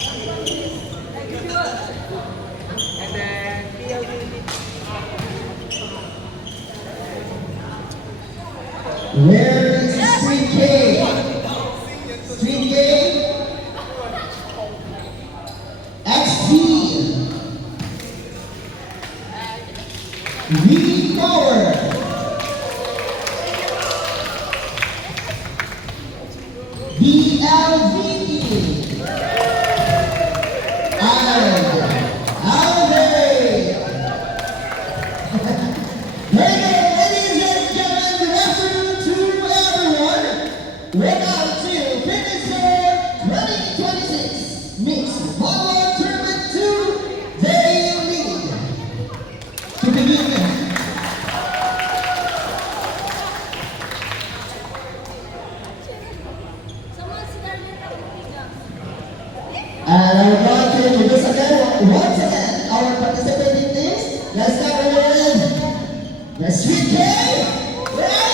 And then Where is Street K? Street K? XT. V Power. VLVT. And Alvey. Ladies and gentlemen, good afternoon to everyone. Welcome to Fitness Fair 2026 Mixed Volleyball Tournament 2 Day League. To begin, and I would like to introduce once again, our participating teams. Let's start with the Street K. Where are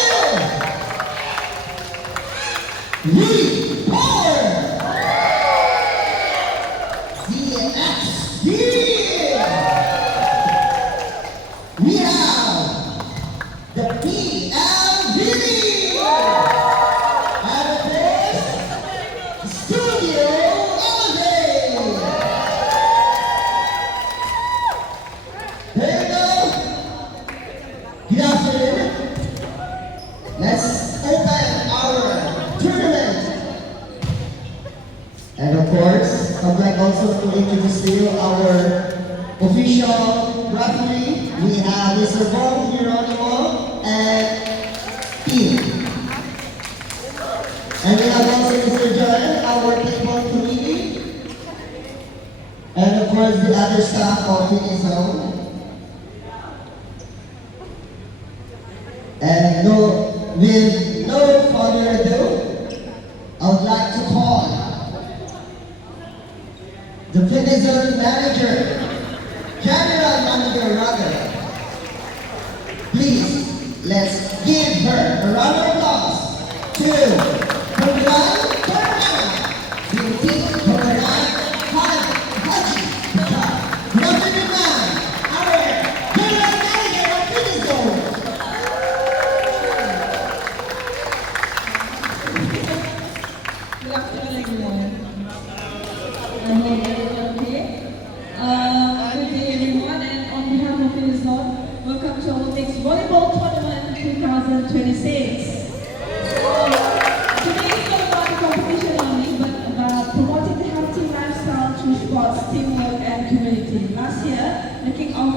you? We Power. DXD. We have the PLV. And of course, Studio Elevate. There you go. Good afternoon. Let's open our tournament. And of course, I'd like also to introduce to you our official referee. We have Mr. Bob Geronimo and team. And we have also Mr. John, our people committee. And of course, the other staff of Fitness Zone. And with no further ado, I would like to call the Fitness Zone manager, General Manager rather. Please, let's give her a round of applause to Pagran Perna, Beauty Pagran Haji. Good afternoon, ma'am. Our General Manager of Fitness Zone. Good afternoon, everyone. I hope everyone okay. Good day, everyone, and on behalf of Fitness Zone, welcome to our next volleyball tournament 2026. Today is not about the competition only, but about promoting the healthy lifestyle through sports, teamwork, and community. Last year, the kick-off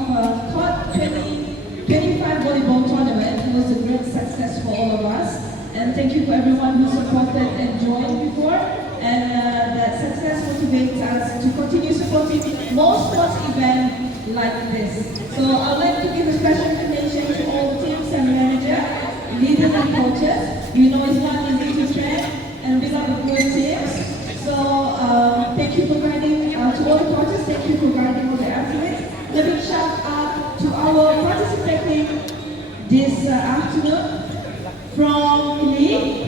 COD 2025 volleyball tournament was a great success for all of us. And thank you for everyone who supported and joined before. And that success motivates us to continue supporting more sports events like this. So I'd like to give a special recognition to all teams and managers, leaders and coaches. You know it's not easy to train and build up a good teams. So thank you for guiding, to all the coaches, thank you for guiding all the athletes. A big shout out to our participating this afternoon from Lee.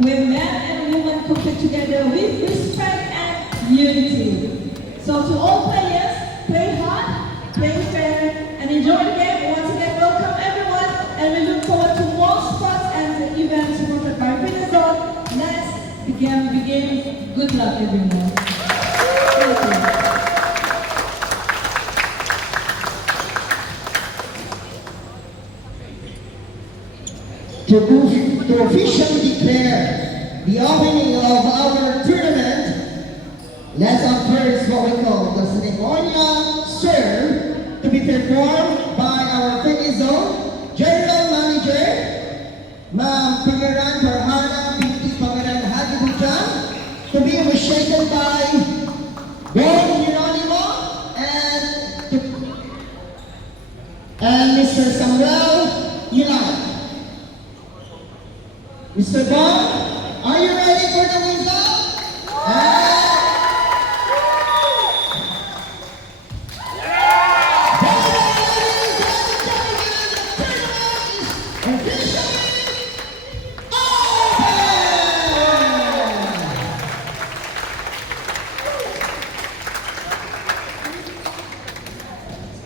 Where men and women compete together with respect and unity. So to all players, play hard, play fair, and enjoy the game. Once again, welcome everyone, and we look forward to more sports and events supported by Fitness Zone. Let's begin. Good luck, everyone. Thank you. To officially declare the opening of our tournament, let's first what we call the ceremonial serve to be performed by our Fitness Zone General Manager, Ma'am Pangeran Farhana Binti Pangeran Haji, to be initiated by Don Geronimo and Mr. Samuel Yunai. Mr. Bong, are you ready for the whistle?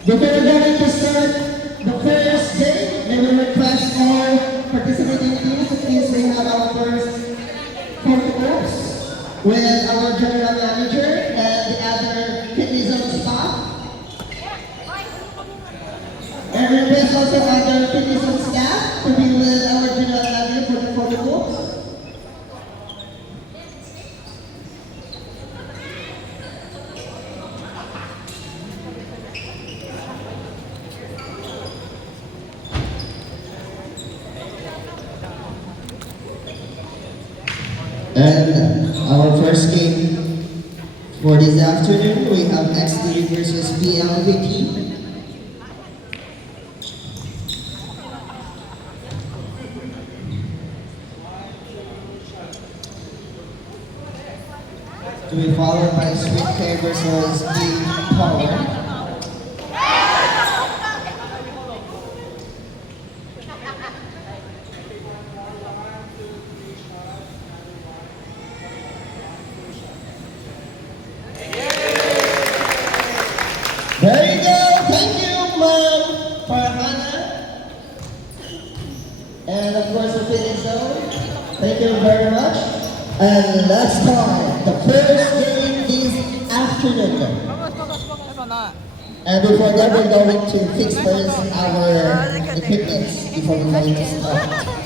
Before we're going to start the first game, may we request all participating teams to please we have our first photographs with our general manager and the other kidney zone staff. And we request also other kidney zone staff to be with our general manager for the photographs. And our first game for this afternoon, we have XD versus BLVT. To be followed by Sweet K versus Big Power. There you go. Thank you, Ma'am Farhana. And of course, the fitness zone. Thank you very much. And let's start the first game this afternoon. And before that, we're going to fix first our equipment before we go to start.